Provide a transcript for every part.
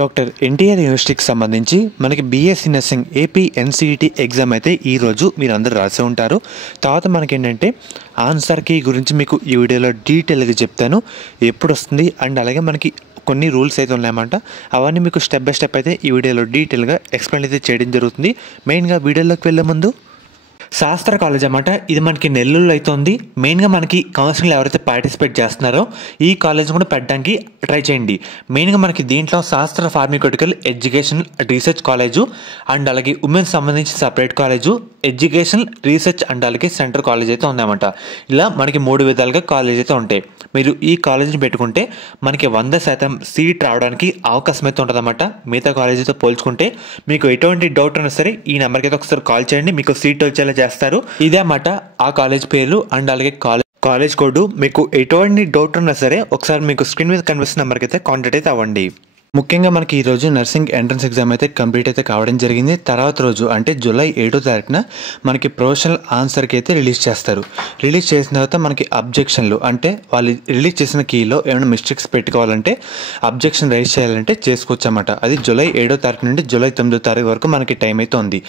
Doctor NTR యూనివర్సిటీకి సంబంధించి మనకి BSc nursing AP NCET exam అయితే ఈరోజు మీరు అందరూ రాసి ఉంటారు. తర్వాత మనకి ఏంటంటే ఆన్సర్ కీ గురించి మీకు ఈ వీడియోలో డీటెయిల్గా చెప్తాను, ఎప్పుడు వస్తుంది అండ్ అలాగే మనకి కొన్ని రూల్స్ అయితే ఉన్నాయన్నమాట. అవన్నీ మీకు స్టెప్ బై స్టెప్ అయితే ఈ వీడియోలో డీటెయిల్గా ఎక్స్ప్లెయిన్ అయితే చేయడం జరుగుతుంది. మెయిన్గా వీడియోలోకి వెళ్ళే ముందు శాస్త్ర కాలేజ్ అన్నమాట, ఇది మనకి నెల్లూరులో అయితే ఉంది. మెయిన్గా మనకి కౌన్సిలింగ్ ఎవరైతే పార్టిసిపేట్ చేస్తున్నారో ఈ కాలేజ్ కూడా పెట్టడానికి ట్రై చేయండి. మెయిన్గా మనకి దీంట్లో శాస్త్ర pharmaceutical education research college and అలాగే ఉమెన్స్ సంబంధించి separate college, education research and అలాగే సెంటర్ కాలేజ్ అయితే ఉందన్నమాట. ఇలా మనకి 3 విధాలుగా కాలేజ్ అయితే ఉంటాయి. మీరు ఈ కాలేజీని పెట్టుకుంటే మనకి 100% సీట్ రావడానికి అవకాశం అయితే ఉంటుందన్నమాట. మిగతా కాలేజీతో పోల్చుకుంటే మీకు ఎటువంటి డౌట్ ఉన్నా సరే ఈ నెంబర్కి అయితే ఒకసారి కాల్ చేయండి, మీకు సీట్ వచ్చేలా చేస్తారు. ఇదే అన్నమాట ఆ కాలేజ్ పేర్లు అండ్ అలాగే కాలేజ్ కోడ్. మీకు ఎటువంటి డౌట్ ఉన్నా సరే ఒకసారి మీకు స్క్రీన్ మీద కనిపిస్తున్న నెంబర్కి అయితే కాంటాక్ట్ అయితే అవ్వండి. ముఖ్యంగా మనకి ఈరోజు నర్సింగ్ ఎంట్రన్స్ ఎగ్జామ్ అయితే కంప్లీట్ అయితే కావడం జరిగింది. తర్వాత రోజు అంటే జూలై 7వ తారీఖున మనకి ప్రొఫెషనల్ ఆన్సర్కి అయితే రిలీజ్ చేస్తారు. రిలీజ్ చేసిన తర్వాత మనకి అబ్జెక్షన్లు అంటే వాళ్ళు రిలీజ్ చేసిన కీలో ఏమైనా మిస్టేక్స్ పెట్టుకోవాలంటే అబ్జెక్షన్ రైజ్ చేయాలంటే చేసుకోవచ్చు అన్నమాట. అది జూలై 7వ తారీఖు నుండి జూలై 9వ తారీఖు వరకు మనకి టైం అయితే ఉంది.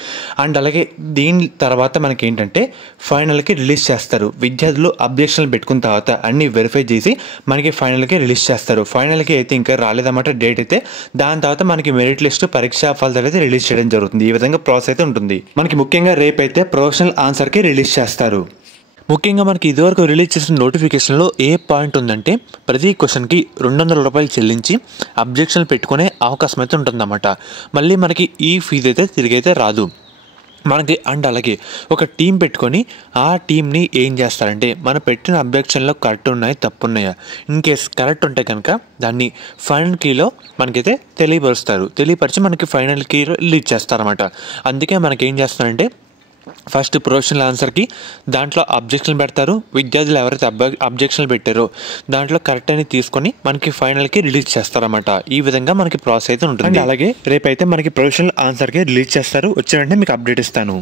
అండ్ అలాగే దీని తర్వాత మనకి ఏంటంటే ఫైనల్కి రిలీజ్ చేస్తారు. విద్యార్థులు అబ్జెక్షన్లు పెట్టుకున్న తర్వాత అన్ని వెరిఫై చేసి మనకి ఫైనల్కి రిలీజ్ చేస్తారు. ఫైనల్కి అయితే ఇంకా రాలేదన్నమాట డేట్ అయితే. దాని తర్వాత మనకి మెరిట్ లిస్ట్ పరీక్షా ఫలితాలు అయితే రిలీజ్ చేయడం జరుగుతుంది. ఈ విధంగా ప్రాసెస్ అయితే ఉంటుంది. మనకి ముఖ్యంగా రేపు అయితే ప్రొఫెషనల్ ఆన్సర్కి రిలీజ్ చేస్తారు. ముఖ్యంగా మనకి ఇదివరకు రిలీజ్ చేసిన నోటిఫికేషన్లో ఏ పాయింట్ ఉందంటే ప్రతి క్వశ్చన్కి 200 రూపాయలు చెల్లించి అబ్జెక్షన్లు పెట్టుకునే అవకాశం అయితే ఉంటుందన్నమాట. మళ్ళీ మనకి ఈ ఫీజు అయితే తిరిగి అయితే రాదు మనకి. అండ్ అలాగే ఒక టీం పెట్టుకొని ఆ టీంని ఏం చేస్తారంటే మనం పెట్టిన అబ్జెక్షన్లో కరెక్ట్ ఉన్నాయి తప్పు ఉన్నాయా, ఇన్ కేస్ కరెక్ట్ ఉంటే కనుక దాన్ని ఫైనల్ కీలో మనకైతే తెలియపరిచి మనకి ఫైనల్ కీలో రిలీజ్ చేస్తారన్నమాట. అందుకే మనకి ఏం చేస్తారంటే ఫస్ట్ ప్రొఫెషనల్ ఆన్సర్కి దాంట్లో అబ్జెక్షన్లు పెడతారు. విద్యార్థులు ఎవరైతే అబ్జెక్షన్లు పెట్టారో దాంట్లో కరెక్ట్ అని తీసుకొని మనకి ఫైనల్కి రిలీజ్ చేస్తారన్నమాట. ఈ విధంగా మనకి ప్రాసెస్ అయితే ఉంటుంది. అలాగే రేపైతే మనకి ప్రొఫెషనల్ ఆన్సర్కి రిలీజ్ చేస్తారు. వచ్చిన వెంటనే మీకు అప్డేట్ ఇస్తాను.